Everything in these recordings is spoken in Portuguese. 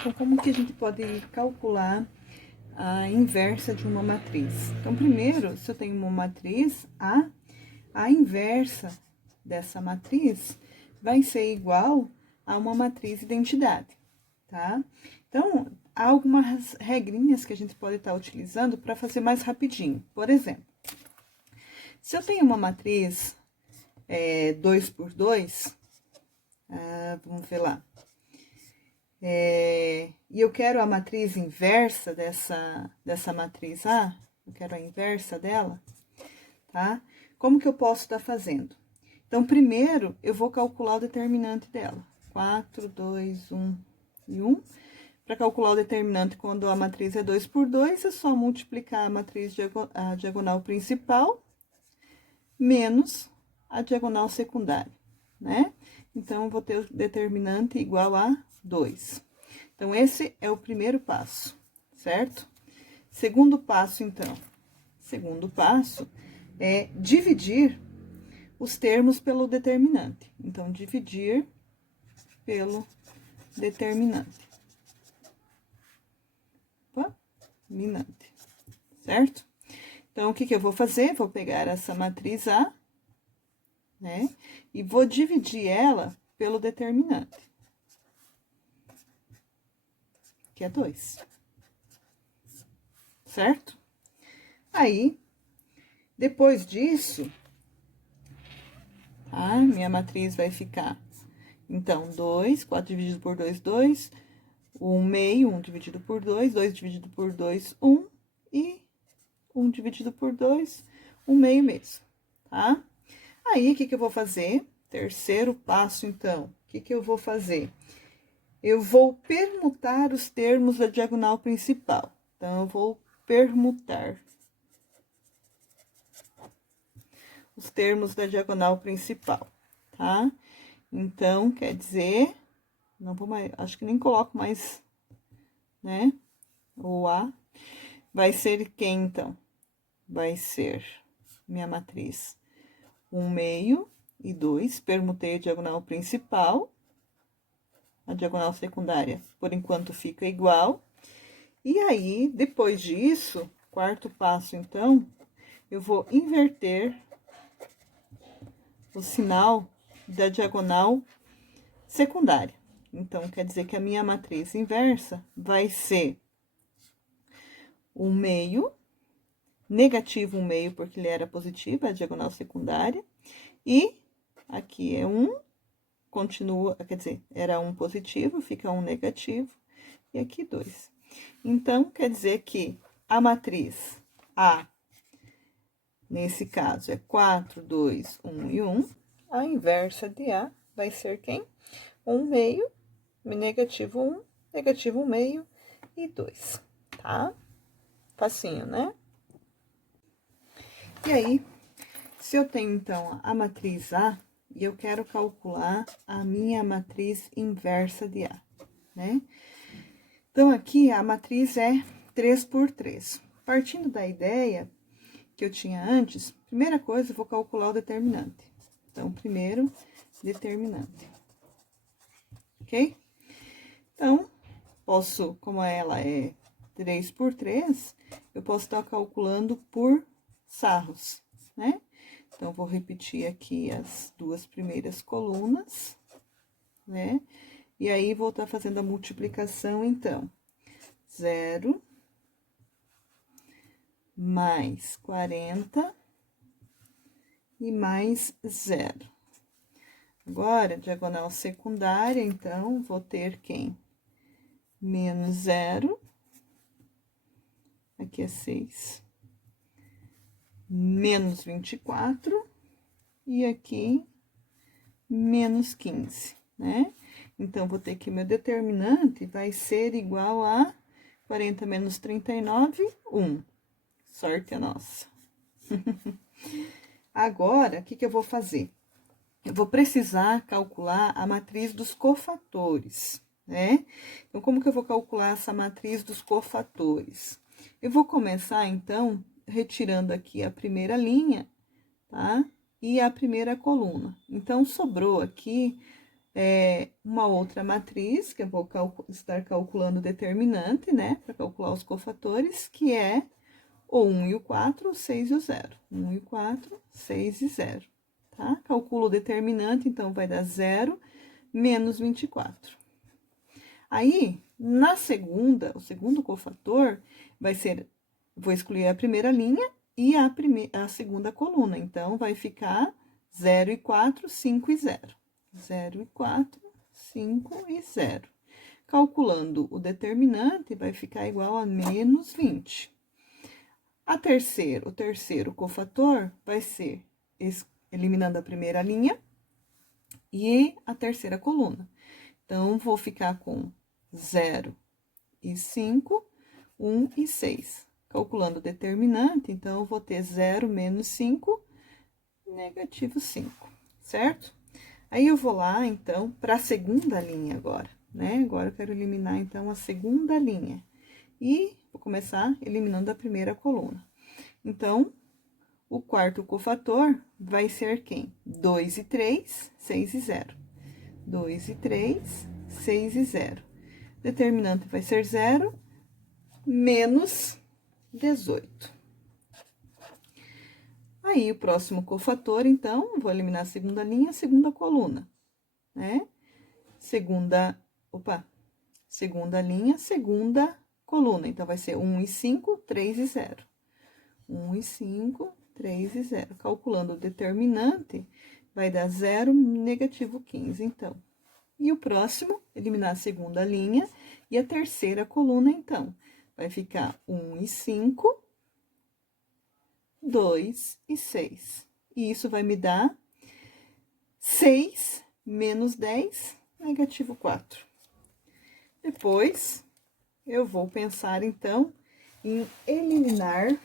Então, como que a gente pode calcular a inversa de uma matriz? Então, primeiro, se eu tenho uma matriz A, a inversa dessa matriz vai ser igual a uma matriz identidade, tá? Então, há algumas regrinhas que a gente pode estar utilizando para fazer mais rapidinho. Por exemplo, se eu tenho uma matriz 2 por 2, vamos ver lá, e eu quero a matriz inversa dessa matriz A, eu quero a inversa dela, tá? Como que eu posso estar fazendo? Então, primeiro, eu vou calcular o determinante dela. 4, 2, 1 e 1. Para calcular o determinante quando a matriz é 2 por 2, é só multiplicar a matriz a diagonal principal menos a diagonal secundária, né? Então, eu vou ter o determinante igual a 2. Então, esse é o primeiro passo, certo? Segundo passo, então. Segundo passo é dividir os termos pelo determinante. Então, dividir pelo determinante. Determinante, certo? Então, o que eu vou fazer? Vou pegar essa matriz A, né? E vou dividir ela pelo determinante, que é 2. Certo? Aí, depois disso, a minha matriz vai ficar, então, 2, 4 dividido por 2, 2, 1 meio, 1 dividido por 2, 2 dividido por 2, 1, e 1 dividido por 2, 1 meio mesmo, tá? Aí, o que eu vou fazer? Terceiro passo, então, o que eu vou fazer? Eu vou permutar os termos da diagonal principal. Então, eu vou permutar os termos da diagonal principal, tá? Então, quer dizer, não vou mais, acho que nem coloco mais, né? O A. Vai ser quem, então? Vai ser minha matriz 1 meio e 2, permutei a diagonal principal, a diagonal secundária, por enquanto, fica igual. E aí, depois disso, quarto passo, então, eu vou inverter o sinal da diagonal secundária. Então, quer dizer que a minha matriz inversa vai ser 1 meio, negativo 1 meio, porque ele era positivo, a diagonal secundária, e aqui é 1, continua, quer dizer, era 1 positivo, fica 1 negativo, e aqui 2. Então, quer dizer que a matriz A, nesse caso, é 4, 2, 1 e 1, a inversa de A vai ser quem? 1 meio, negativo 1, negativo 1 meio e 2, tá? Facinho, né? E aí, se eu tenho, então, a matriz A, e eu quero calcular a minha matriz inversa de A, né? Então, aqui, a matriz é 3 por 3. Partindo da ideia que eu tinha antes, primeira coisa, eu vou calcular o determinante. Então, primeiro, determinante. Ok? Então, posso, como ela é 3 por 3, eu posso estar calculando por sarros, né? Então, vou repetir aqui as duas primeiras colunas, né? E aí, vou estar fazendo a multiplicação, então. 0 mais 40 e mais 0. Agora, diagonal secundária, então, vou ter quem? Menos 0. Aqui é 6. Menos 24. E aqui, menos 15, né? Então, vou ter que meu determinante vai ser igual a 40 menos 39, 1. Sorte a nossa. Agora, o que eu vou fazer? Eu vou precisar calcular a matriz dos cofatores, né? Então, como que eu vou calcular essa matriz dos cofatores? Eu vou começar, então, retirando aqui a primeira linha, tá? E a primeira coluna. Então, sobrou aqui uma outra matriz, que eu vou estar calculando o determinante, né? Para calcular os cofatores, que é o 1 e o 4, o 6 e o 0. 1 e o 4, 6 e 0, tá? Calculo o determinante, então, vai dar 0 menos 24. Aí, na segunda, o segundo cofator vai ser, vou excluir a primeira linha e a segunda coluna. Então, vai ficar 0 e 4, 5 e 0. 0 e 4, 5 e 0. Calculando o determinante, vai ficar igual a menos 20. O terceiro cofator vai ser eliminando a primeira linha e a terceira coluna. Então, vou ficar com 0 e 5, 1 e 6. Calculando o determinante, então, eu vou ter 0 menos 5, negativo 5, certo? Aí, eu vou lá, então, para a segunda linha agora, né? Agora, eu quero eliminar, então, a segunda linha. E vou começar eliminando a primeira coluna. Então, o quarto cofator vai ser quem? 2 e 3, 6 e 0. 2 e 3, 6 e 0. Determinante vai ser 0, menos 18. Aí, o próximo cofator, então, vou eliminar a segunda linha, a segunda coluna, né? Segunda linha, segunda coluna. Então, vai ser 1 e 5, 3 e 0. 1 e 5, 3 e 0. Calculando o determinante, vai dar 0, negativo 15, então. E o próximo, eliminar a segunda linha e a terceira coluna, então. Vai ficar 1 e 5, 2 e 6. E isso vai me dar 6 menos 10, negativo 4. Depois, eu vou pensar, então, em eliminar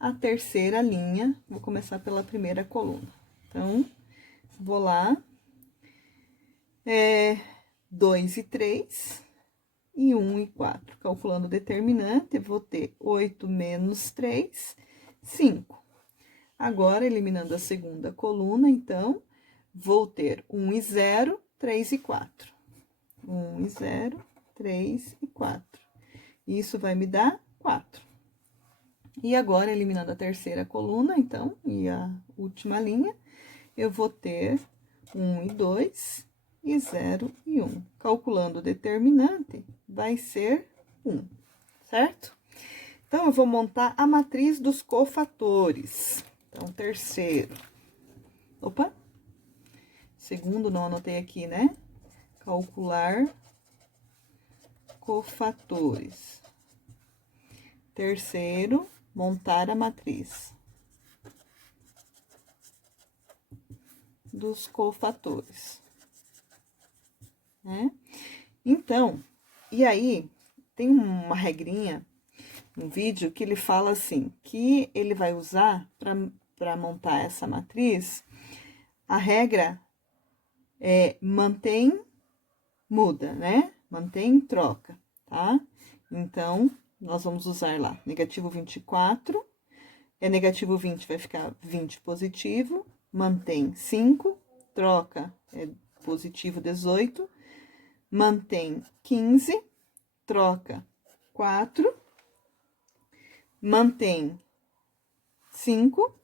a terceira linha. Vou começar pela primeira coluna. Então, vou lá, 2 e 3, e 1 e 4. Calculando o determinante, vou ter 8 menos 3, 5. Agora, eliminando a segunda coluna, então, vou ter 1 e 0, 3 e 4. 1 e 0, 3 e 4. Isso vai me dar 4. E agora, eliminando a terceira coluna, então, e a última linha, eu vou ter 1 e 2, e 0 e 1. Calculando o determinante, vai ser 1, certo? Então, eu vou montar a matriz dos cofatores. Então, terceiro. Segundo, não anotei aqui, né? Calcular cofatores. Terceiro, montar a matriz dos cofatores, né? Então, e aí, tem uma regrinha, um vídeo, que ele fala assim, que ele vai usar para montar essa matriz, a regra é mantém, muda, né? Mantém, troca, tá? Então, nós vamos usar lá, negativo 24, negativo 20, vai ficar 20 positivo, mantém 5, troca, positivo 18, mantém 15, troca 4, mantém 5,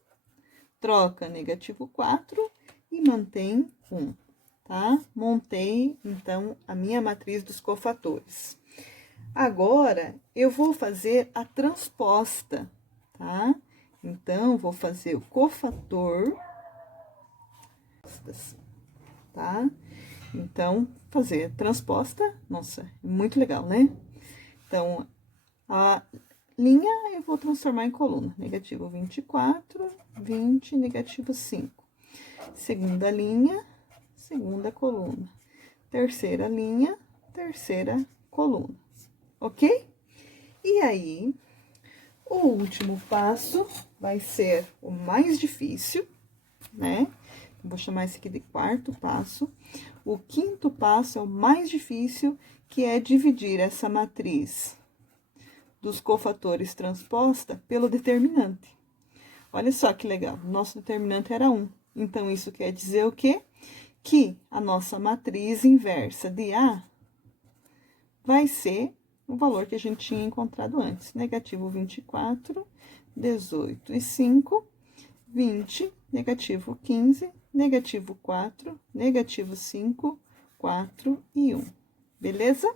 troca negativo 4 e mantém 1, tá? Montei, então, a minha matriz dos cofatores. Agora, eu vou fazer a transposta, tá? Então, vou fazer o cofator, tá? Então, fazer transposta, nossa, muito legal, né? Então, a linha eu vou transformar em coluna. Negativo 24, 20, negativo 5. Segunda linha, segunda coluna. Terceira linha, terceira coluna. Ok? E aí, o último passo vai ser o mais difícil, né? Vou chamar esse aqui de quarto passo. O quinto passo é o mais difícil, que é dividir essa matriz dos cofatores transposta pelo determinante. Olha só que legal, nosso determinante era 1. Então, isso quer dizer o quê? que a nossa matriz inversa de A vai ser o valor que a gente tinha encontrado antes. Negativo 24, 18 e 5, 20, negativo 15, negativo 4, negativo 5, 4 e 1. Beleza?